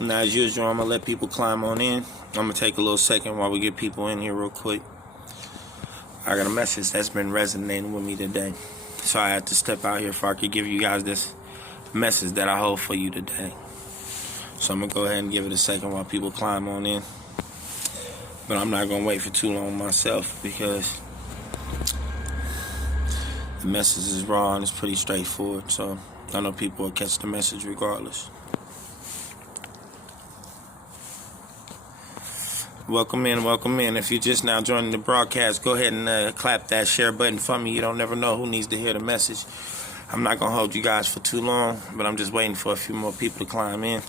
Now, as usual, I'm going to let people climb on in. I'm going to take a little second while we get people in here real quick. I got a message that's been resonating with me today. So I had to step out here so I could give you guys this message that I hold for you today. So I'm going to go ahead and give it a second while people climb on in. But I'm not going to wait for too long myself because the message is raw and it's pretty straightforward. So I know people will catch the message regardless. Welcome in, welcome in. If you're just now joining the broadcast, go ahead and clap that share button for me. You don't never know who needs to hear the message. I'm not going to hold you guys for too long, but I'm just waiting for a few more people to climb in.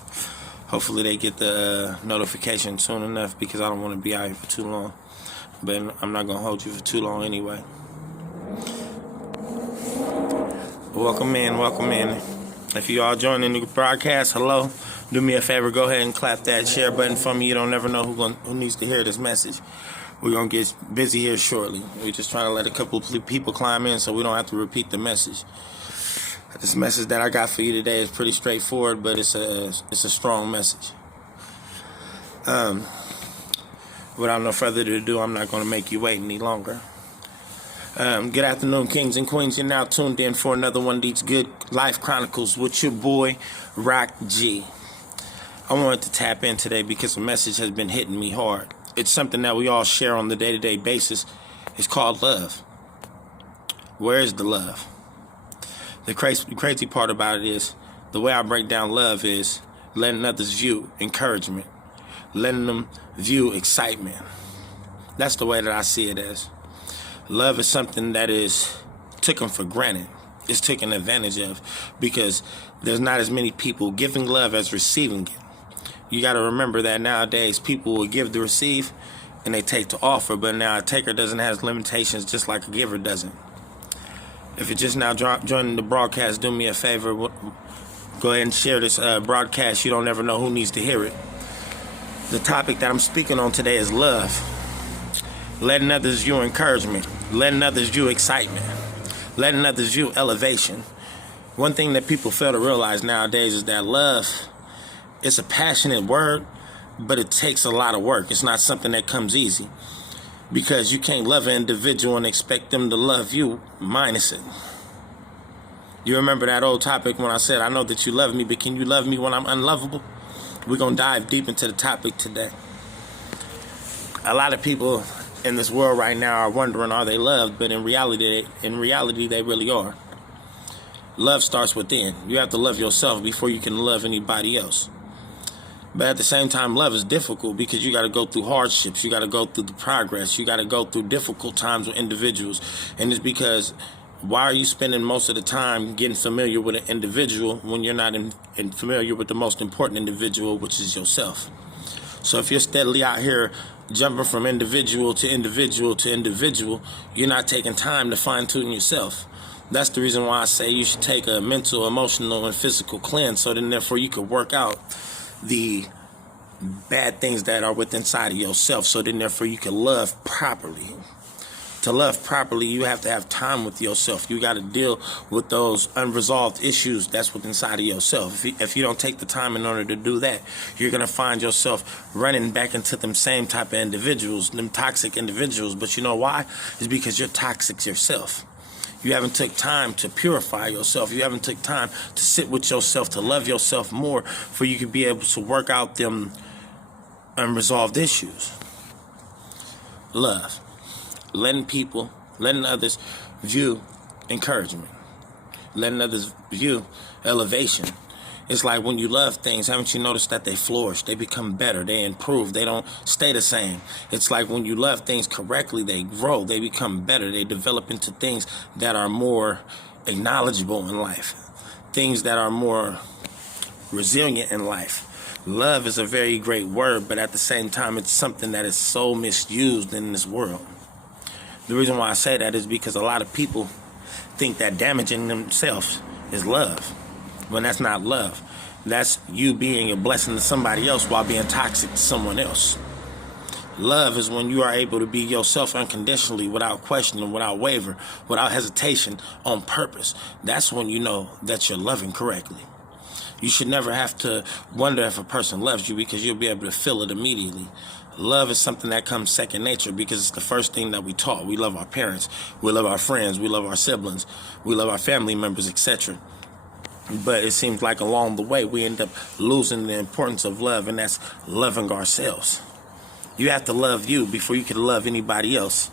Hopefully they get the notification soon enough because I don't want to be out here for too long. But I'm not going to hold you for too long anyway. Welcome in, welcome in. If you all joining the broadcast, hello. Do me a favor, go ahead and clap that share button for me. You don't never know who needs to hear this message. We're going to get busy here shortly. We're just trying to let a couple of people climb in so we don't have to repeat the message. This message that I got for you today is pretty straightforward, but it's a strong message. Without no further ado, I'm not going to make you wait any longer. Good afternoon, kings and queens. You're now tuned in for another one of these good life chronicles with your boy, Rock G. I wanted to tap in today because the message has been hitting me hard. It's something that we all share on the day-to-day basis. It's called love. Where is the love? The crazy part about it is, the way I break down love is letting others view encouragement, letting them view excitement. That's the way that I see it as. Love is something that is taken for granted. It's taken advantage of because there's not as many people giving love as receiving it. You got to remember that nowadays people will give to receive and they take to offer, but now a taker doesn't have limitations just like a giver doesn't. If you're just now joining the broadcast, do me a favor. Go ahead and share this broadcast. You don't ever know who needs to hear it. The topic that I'm speaking on today is love. Letting others view encouragement. Letting others view excitement. Letting others view elevation. One thing that people fail to realize nowadays is that love, it's a passionate word, but it takes a lot of work. It's not something that comes easy. Because you can't love an individual and expect them to love you minus it. You remember that old topic when I said, I know that you love me, but can you love me when I'm unlovable? We're going to dive deep into the topic today. A lot of people in this world right now are wondering, are they loved? But in reality, they really are. Love starts within. You have to love yourself before you can love anybody else. But at the same time, love is difficult because you got to go through hardships. You got to go through the progress. You got to go through difficult times with individuals. And it's because why are you spending most of the time getting familiar with an individual when you're not familiar with the most important individual, which is yourself? So if you're steadily out here jumping from individual to individual to individual, you're not taking time to fine-tune yourself. That's the reason why I say you should take a mental, emotional, and physical cleanse so then therefore you can work out the bad things that are within inside of yourself so then therefore you can love properly. To love properly, you have to have time with yourself. You got to deal with those unresolved issues that's within inside of yourself. If you don't take the time in order to do that, you're going to find yourself running back into them same type of individuals, them toxic individuals. But you know why? It's because you're toxic yourself. You haven't took time to purify yourself. You haven't took time to sit with yourself, to love yourself more, for you can be able to work out them unresolved issues. Love. Letting others view encouragement. Letting others view elevation. It's like when you love things, haven't you noticed that they flourish, they become better, they improve, they don't stay the same. It's like when you love things correctly, they grow, they become better, they develop into things that are more acknowledgeable in life, things that are more resilient in life. Love is a very great word, but at the same time, it's something that is so misused in this world. The reason why I say that is because a lot of people think that damaging themselves is love, when that's not love. That's you being a blessing to somebody else while being toxic to someone else. Love is when you are able to be yourself unconditionally, without questioning, without waver, without hesitation, on purpose. That's when you know that you're loving correctly. You should never have to wonder if a person loves you, because you'll be able to feel it immediately. Love is something that comes second nature, because it's the first thing that we taught. We love our parents, we love our friends, we love our siblings, we love our family members, etc. But it seems like along the way we end up losing the importance of love, and that's loving ourselves. You have to love you before you can love anybody else.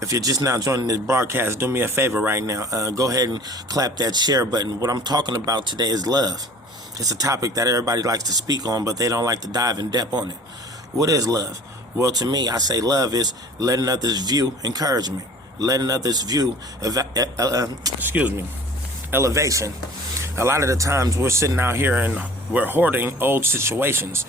If you're just now joining this broadcast, do me a favor right now. Go ahead and clap that share button. What I'm talking about today is love. It's a topic that everybody likes to speak on, but they don't like to dive in depth on it. What is love? Well, to me, I say love is letting others view encouragement, letting others view elevation. A lot of the times we're sitting out here and we're hoarding old situations.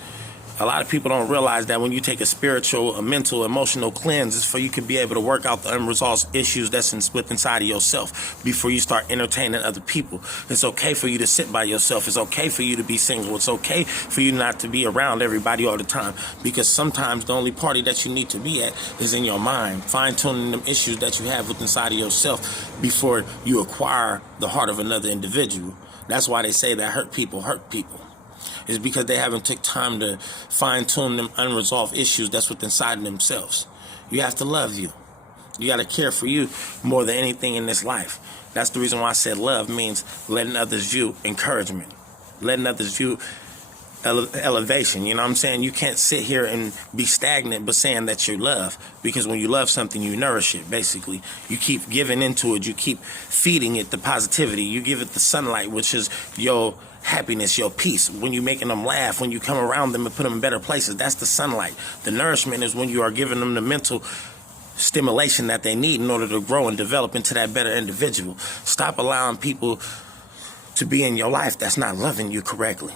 A lot of people don't realize that when you take a spiritual, a mental, emotional cleanse, it's for you to be able to work out the unresolved issues that's inside of yourself before you start entertaining other people. It's okay for you to sit by yourself. It's okay for you to be single. It's okay for you not to be around everybody all the time, because sometimes the only party that you need to be at is in your mind, fine-tuning them issues that you have within inside of yourself before you acquire the heart of another individual. That's why they say that hurt people hurt people. Is because they haven't took time to fine-tune them unresolved issues that's within inside themselves. You have to love you. You got to care for you more than anything in this life. That's the reason why I said love means letting others view encouragement, letting others view elevation. You know what I'm saying? You can't sit here and be stagnant but saying that you love, because when you love something, you nourish it, basically. You keep giving into it. You keep feeding it the positivity. You give it the sunlight, which is your happiness, your peace. When you're making them laugh, when you come around them and put them in better places, that's the sunlight. The nourishment is when you are giving them the mental stimulation that they need in order to grow and develop into that better individual. Stop allowing people to be in your life that's not loving you correctly.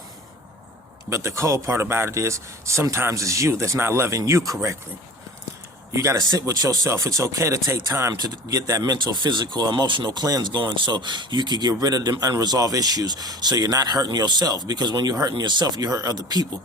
But the cold part about it is sometimes it's you that's not loving you correctly. You got to sit with yourself. It's okay to take time to get that mental, physical, emotional cleanse going so you can get rid of them unresolved issues, so you're not hurting yourself. Because when you're hurting yourself, you hurt other people.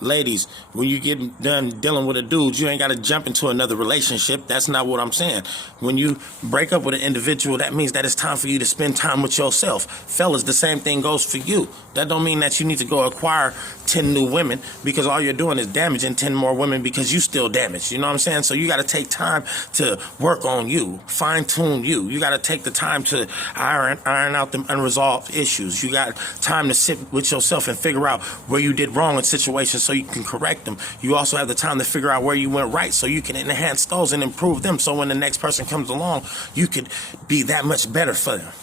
Ladies, when you get done dealing with a dude, you ain't got to jump into another relationship. That's not what I'm saying. When you break up with an individual, that means that it's time for you to spend time with yourself. Fellas, the same thing goes for you. That don't mean that you need to go acquire 10 new women, because all you're doing is damaging 10 more women because you still damaged. You know what I'm saying? So you got to take time to work on you, fine-tune you. You got to take the time to iron out them unresolved issues. You got time to sit with yourself and figure out where you did wrong in situations so you can correct them. You also have the time to figure out where you went right so you can enhance those and improve them, so when the next person comes along, you could be that much better for them.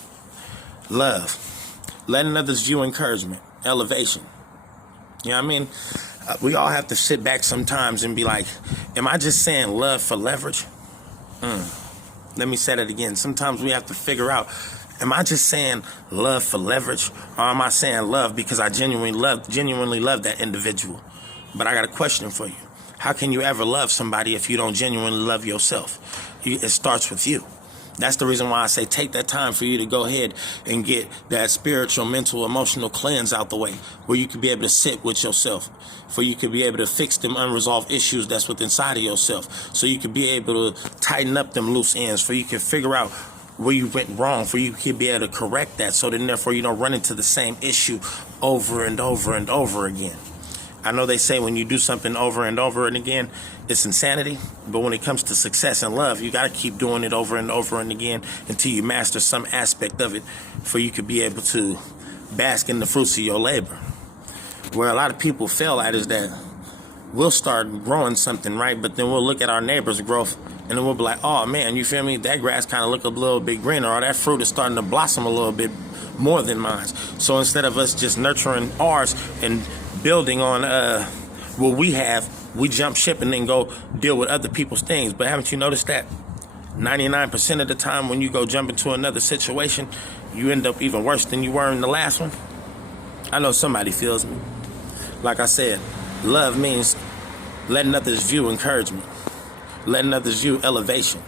Love. Letting others view encouragement, elevation. You know what I mean? We all have to sit back sometimes and be like, am I just saying love for leverage? Let me say that again. Sometimes we have to figure out, am I just saying love for leverage, or am I saying love because I genuinely love that individual? But I got a question for you. How can you ever love somebody if you don't genuinely love yourself? It starts with you. That's the reason why I say take that time for you to go ahead and get that spiritual, mental, emotional cleanse out the way, where you can be able to sit with yourself, for you can be able to fix them unresolved issues that's within inside of yourself, so you can be able to tighten up them loose ends, for you can figure out where you went wrong, for you can be able to correct that, so then therefore you don't run into the same issue over and over and over again. I know they say when you do something over and over and again, it's insanity. But when it comes to success and love, you got to keep doing it over and over and again until you master some aspect of it, for you could be able to bask in the fruits of your labor. Where a lot of people fail at is that we'll start growing something, right? But then we'll look at our neighbor's growth and then we'll be like, oh man, you feel me? That grass kind of look a little bit greener, or that fruit is starting to blossom a little bit more than mine. So instead of us just nurturing ours and building on what we have, we jump ship and then go deal with other people's things. But haven't you noticed that 99% of the time when you go jump into another situation, you end up even worse than you were in the last one? I know somebody feels me. Like I said, love means letting others view encouragement, letting others view elevation,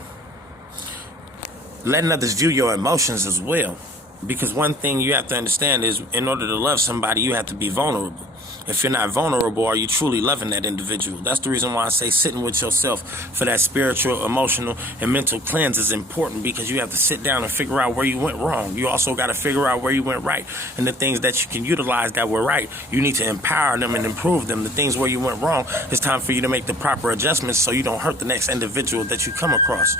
letting others view your emotions as well. Because one thing you have to understand is, in order to love somebody, you have to be vulnerable. If you're not vulnerable, are you truly loving that individual? That's the reason why I say sitting with yourself for that spiritual, emotional, and mental cleanse is important, because you have to sit down and figure out where you went wrong. You also got to figure out where you went right. And the things that you can utilize that were right, you need to empower them and improve them. The things where you went wrong, it's time for you to make the proper adjustments so you don't hurt the next individual that you come across.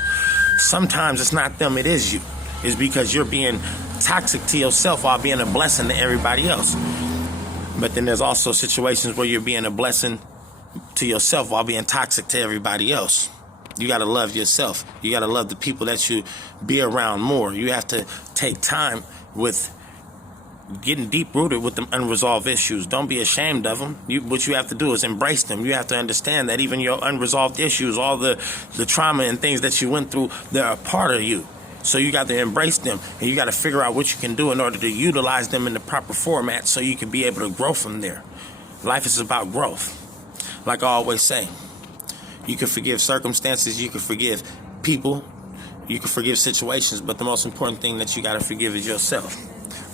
Sometimes it's not them, it is you. It's because you're being toxic to yourself while being a blessing to everybody else. But then there's also situations where you're being a blessing to yourself while being toxic to everybody else. You got to love yourself. You got to love the people that you be around more. You have to take time with getting deep-rooted with them unresolved issues. Don't be ashamed of them. What you have to do is embrace them. You have to understand that even your unresolved issues, all the trauma and things that you went through, they're a part of you. So you got to embrace them, and you got to figure out what you can do in order to utilize them in the proper format so you can be able to grow from there. Life is about growth. Like I always say, you can forgive circumstances, you can forgive people, you can forgive situations, but the most important thing that you got to forgive is yourself.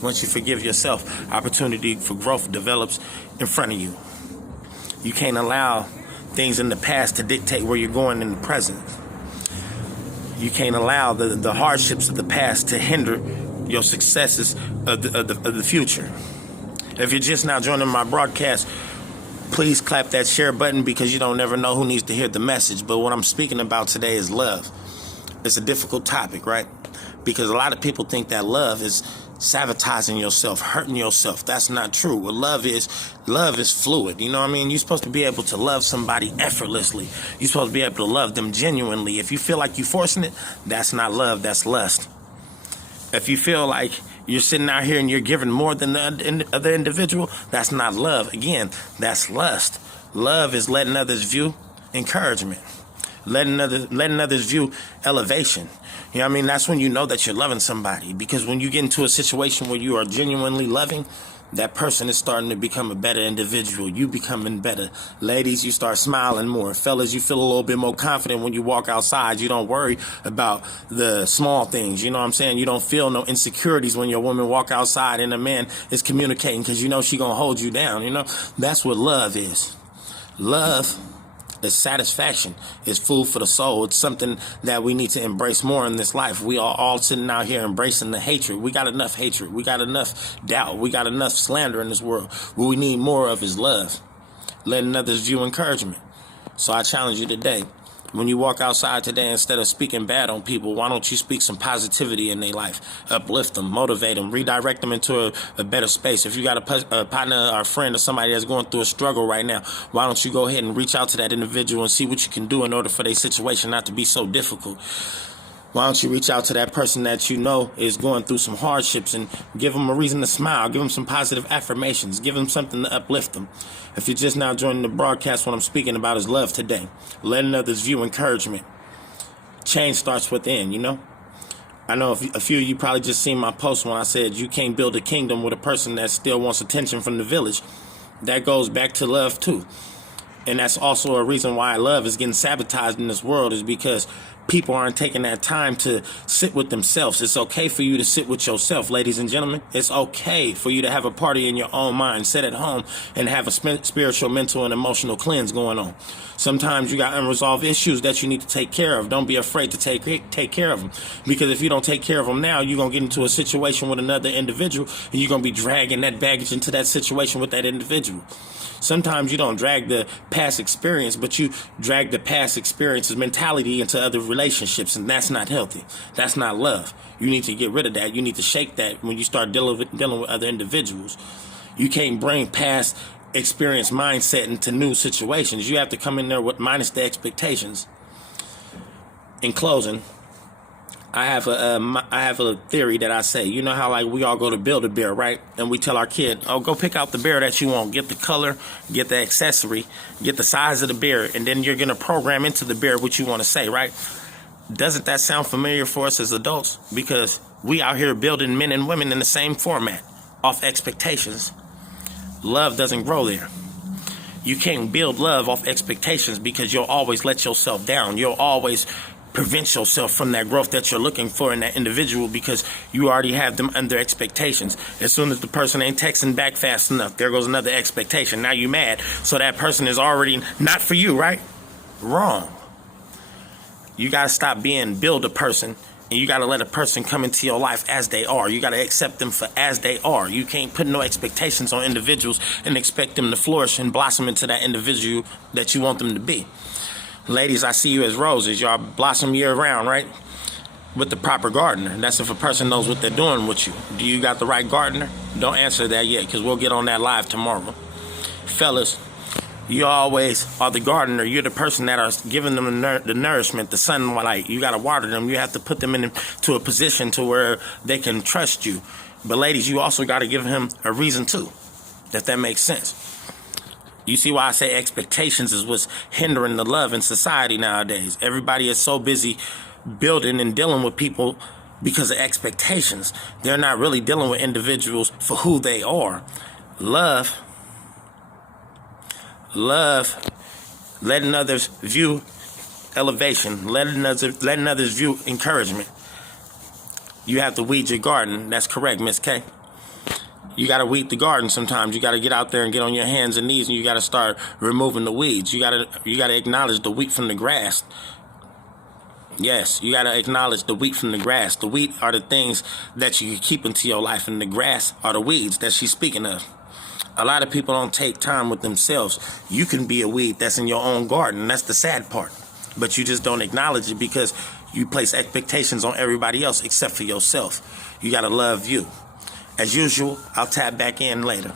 Once you forgive yourself, opportunity for growth develops in front of you. You can't allow things in the past to dictate where you're going in the present. You can't allow the hardships of the past to hinder your successes of the future. If you're just now joining my broadcast, please clap that share button, because you don't never know who needs to hear the message. But what I'm speaking about today is love. It's a difficult topic, right? Because a lot of people think that love is sabotaging yourself, hurting yourself. That's not true. What love is fluid. You know what I mean? You're supposed to be able to love somebody effortlessly. You're supposed to be able to love them genuinely. If you feel like you're forcing it, that's not love, that's lust. If you feel like you're sitting out here and you're giving more than the other individual, that's not love. Again, that's lust. Love is letting others view encouragement. Letting others view elevation. You know what I mean? That's when you know that you're loving somebody. Because when you get into a situation where you are genuinely loving, that person is starting to become a better individual. You becoming better. Ladies, you start smiling more. Fellas, you feel a little bit more confident when you walk outside. You don't worry about the small things. You know what I'm saying? You don't feel no insecurities when your woman walk outside and a man is communicating, because you know she gonna hold you down. You know, that's what love is. Love is satisfaction. It's food for the soul. It's something that we need to embrace more in this life. We are all sitting out here embracing the hatred. We got enough hatred. We got enough doubt. We got enough slander in this world. What we need more of is love. Letting others view encouragement. So I challenge you today. When you walk outside today, instead of speaking bad on people, why don't you speak some positivity in their life? Uplift them, motivate them, redirect them into a better space. If you got a partner or a friend or somebody that's going through a struggle right now, why don't you go ahead and reach out to that individual and see what you can do in order for their situation not to be so difficult? Why don't you reach out to that person that you know is going through some hardships and give them a reason to smile, give them some positive affirmations, give them something to uplift them. If you're just now joining the broadcast, what I'm speaking about is love today. Letting others view encouragement. Change starts within, you know? I know a few of you probably just seen my post when I said you can't build a kingdom with a person that still wants attention from the village. That goes back to love too. And that's also a reason why love is getting sabotaged in this world, is because people aren't taking that time to sit with themselves. It's okay for you to sit with yourself, ladies and gentlemen. It's okay for you to have a party in your own mind, sit at home and have a spiritual, mental, and emotional cleanse going on. Sometimes you got unresolved issues that you need to take care of. Don't be afraid to take care of them. Because if you don't take care of them now, you're going to get into a situation with another individual, and you're going to be dragging that baggage into that situation with that individual. Sometimes you don't drag the past experience, but you drag the past experience's mentality into other relationships, and that's not healthy. That's not love. You need to get rid of that. You need to shake that when you start dealing with other individuals. You can't bring past experience mindset into new situations. You have to come in there with minus the expectations. In closing, I have a theory that I say. You know how like we all go to Build-A-Bear, right? And we tell our kid, oh, go pick out the bear that you want. Get the color, get the accessory, get the size of the bear, and then you're going to program into the bear what you want to say, right? Doesn't that sound familiar for us as adults? Because we out here building men and women in the same format, off expectations. Love doesn't grow there. You can't build love off expectations, because you'll always let yourself down. You'll always prevent yourself from that growth that you're looking for in that individual, because you already have them under expectations. As soon as the person ain't texting back fast enough, there goes another expectation. Now you mad. So that person is already not for you, right? Wrong. You got to stop being build a person, and you got to let a person come into your life as they are. You got to accept them for as they are. You can't put no expectations on individuals and expect them to flourish and blossom into that individual that you want them to be. Ladies, I see you as roses. Y'all blossom year round, right? With the proper gardener. That's if a person knows what they're doing with you. Do you got the right gardener? Don't answer that yet, because we'll get on that live tomorrow. Fellas, you always are the gardener. You're the person that are giving them the nourishment, the sunlight. You got to water them. You have to put them into a position to where they can trust you. But ladies, you also got to give him a reason too, if that makes sense. You see why I say expectations is what's hindering the love in society nowadays. Everybody is so busy building and dealing with people because of expectations. They're not really dealing with individuals for who they are. Love, letting others view elevation, letting others view encouragement. You have to weed your garden. That's correct, Miss K. You got to weed the garden sometimes. You got to get out there and get on your hands and knees, and you got to start removing the weeds. You got to acknowledge the wheat from the grass. Yes, you got to acknowledge the wheat from the grass. The wheat are the things that you keep into your life, and the grass are the weeds that she's speaking of. A lot of people don't take time with themselves. You can be a weed that's in your own garden. That's the sad part. But you just don't acknowledge it because you place expectations on everybody else except for yourself. You got to love you. As usual, I'll tap back in later.